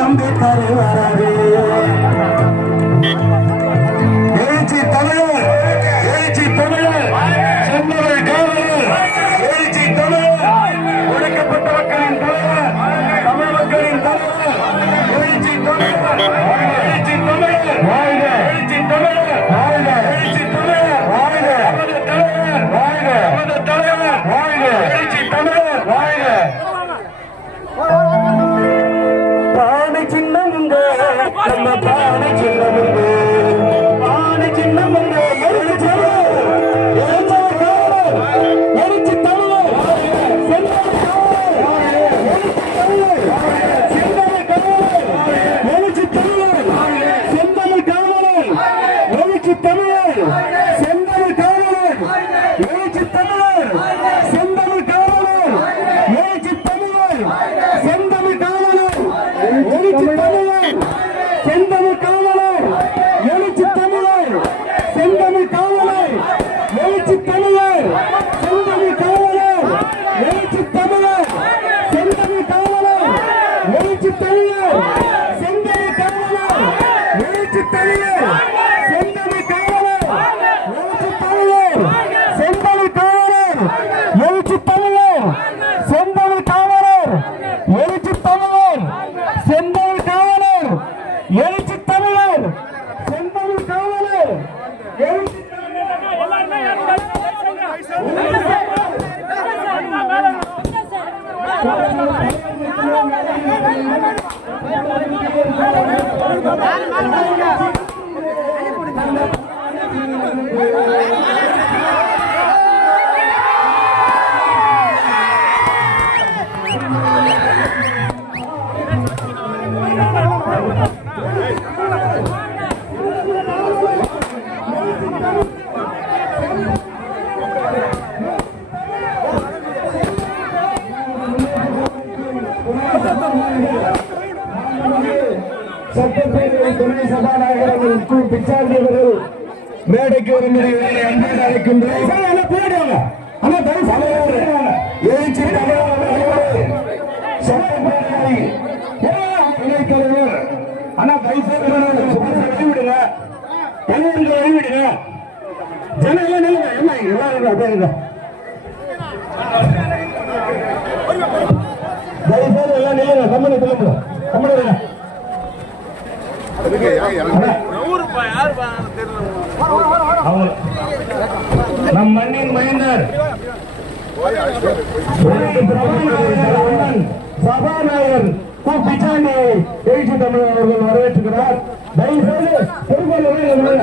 அம்பேத்கர் வரவே எழுச்சி தமிழர் எழுச்சி தமிழர் செம்மகள் காவலர் எழுச்சி தமிழர் ஒடுக்கப்பட்ட மக்களின் தலைவர் தமிழ் மக்களின் தலைவர் எழுச்சி தமிழர் எழுச்சி தமிழர் வாழ்க எழுச்சி தமிழர் வாழ்க எழுச்சி தமிழர் வாழ்க நமது தலைவர் வாழ்க நமது தலைவர் வாழ்க எழுச்சி தமிழர் வாழ்க பானை சின்னம் நம்ம பானை சின்னம் பானை சின்னம் எழுச்சி தமிழர் எழுச்சி தமிழர் செந்தமிழ் காவலர் எழுச்சி தமிழர் செந்தமிழ் காவலர் எழுச்சி தமிழர் செந்தமிழ் காவலர் எழுச்சி தமிழர் செந்தமிழ் காவலர் எழுச்சி தமிழர் செந்தமிழ் காவலர் எழுச்சி தமிழர் செந்தமிழ் காவலர் எழுச்சி தமிழர் செந்தமிழ் காவலர் எழுச்சி தமிழர் செந்தமிழ் காவலர் எழுச்சி தமிழர் செந்தமிழ் காவலர் எழுச்சி தமிழர் செந்தமிழ் காவலர் எழுச்சி தமிழர் செந்தமிழ் காவலர் எழுச்சி தமிழர் செந்தமிழ் காவலர் எழுச்சி தமிழர் செந்தமிழ் காவலர் எழுச்சி தமிழர் செந்தமிழ் காவலர் எழுச்சி சட்டப்பேரவை துணை சபாநாயகர் பிச்சாண்டி அவர்கள் மேடைக்கு வரும்படி அன்போடு அழைக்கின்றோம். எழுச்சி தமிழர் சட்டப்பேரவை துணைத் தலைவர் ஆனா வெளிவிடுங்க வெளிவிடுங்க ஜன எல்லாரும் தயவுசெய்து எல்லாம் நிலைங்க கம்பெனி கிளம்புங்க கம்பெனி நம் மண்ணின் மைந்தர் சபாநாயகர் கு பிச்சாண்டி எழுச்சி தமிழர் அவர்கள் வரவேற்றுகிறார். தயவுசெய்து பொறுப்பாளர்கள்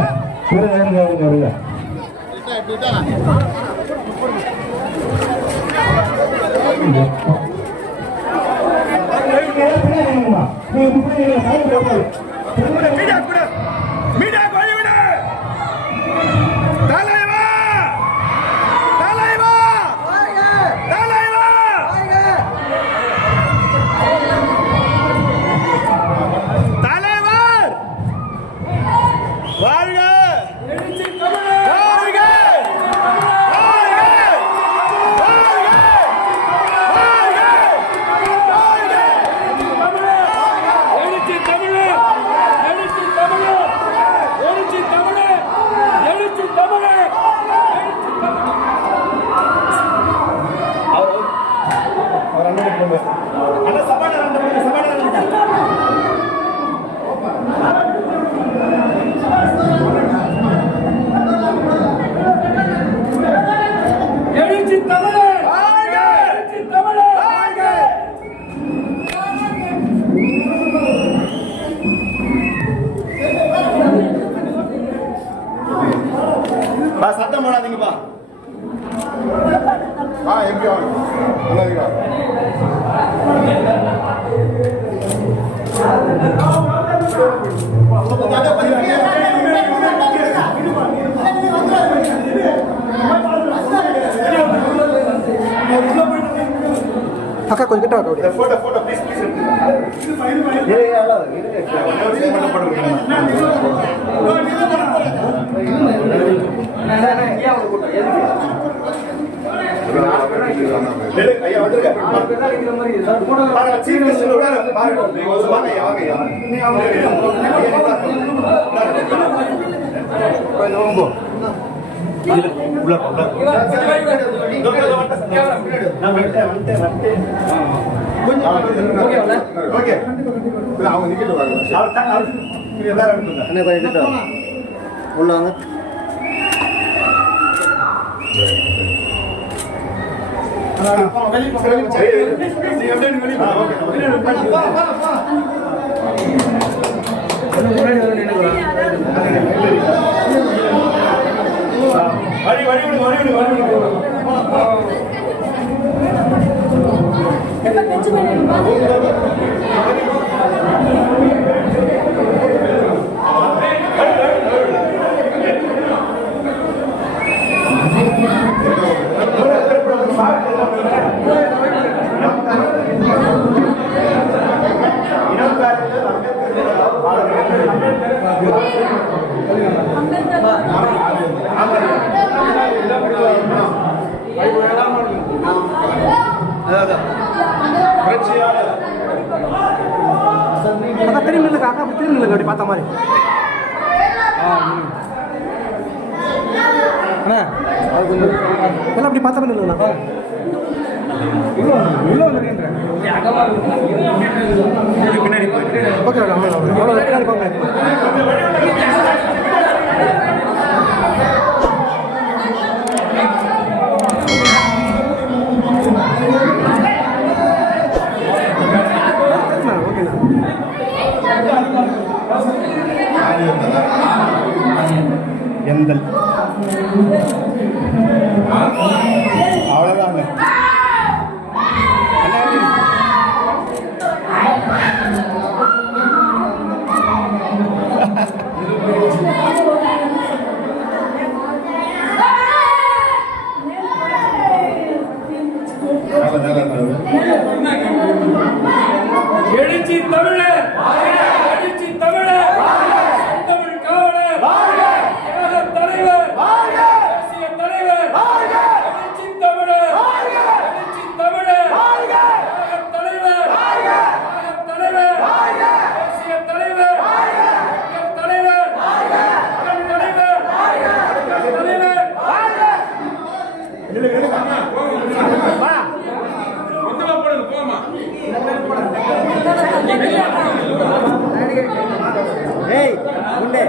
சத்தம் போடாதீங்கப்பா. எப்படி அக்கா கொஞ்சம் கிட்ட வாங்க. போட்டோ போட்டோ ப்ளீஸ் ப்ளீஸ் ஐயா வந்துருங்க பாருங்க சீஃப் கெஸ்ட் பாருங்க வாங்க ஐயா வாங்க ஐயா உள்ள ஓகே அவங்க நிக்கிட்டு வாங்க உள்ளாங்க திரும்பி காக்கா அப்படி திரும்பி அப்படி பார்த்த மாதிரி அண்ணா எல்லாம் அப்படி பார்த்த மாதிரி இல்லைண்ணா ஓகே பின்னாடி போங்க எந்தல் அவ்வளோதாங்க எழுச்சி தமிழே எழுச்சி தமிழே தமிழ் காவலர் தலைவர் தேசிய தலைவர் எழுச்சி தமிழே எழுச்சி தமிழே தலைவர் தலைவர் தேசிய தலைவர் தலைவர் ஏய் குண்டே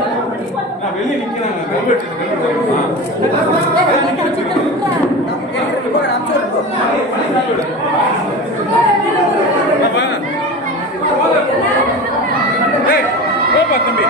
நான் வெளிய நிக்கறாங்க ஏய் போப்பா தம்பி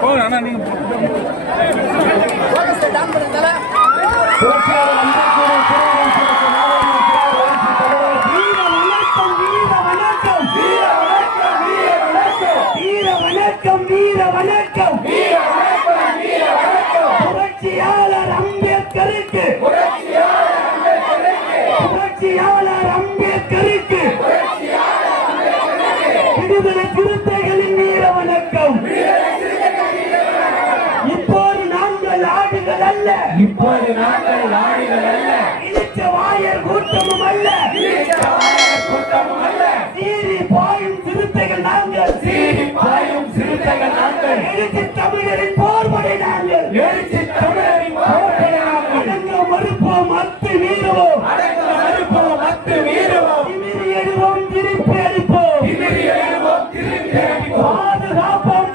போங்க நீங்க புரட்சியாளர் அம்பேத்கருக்கு புரட்சியாளர் அம்பேத்கருக்கு விடுதலை சிறுத்தைகளின் வீர வணக்கம். இப்போது நாங்கள் ஆடுகள் அல்ல, இப்போது நாங்கள் ஆடுகள் அல்ல, இழிச்ச வாயர் கூட்டமும் அல்ல, கூட்டமும் அல்ல, சீறி பாயும் சிறுத்தைகள் நாங்கள், சீறி பாயும் சிறுத்தைகள் நாங்கள், எழுச்சி தமிழரின் போர்படை நாங்கள், எழுச்சி தமிழரின் போர்படை நாங்கள், அடங்க மறுப்போம் அத்து வீரவோம், அடங்க மறுப்போம் அத்து வீரவோம், திமிரி எழுவோம் திருப்பி அடிப்போம், திமிரி எழுவோம் திருப்பி அடிப்போம், பாதுகாப்போம்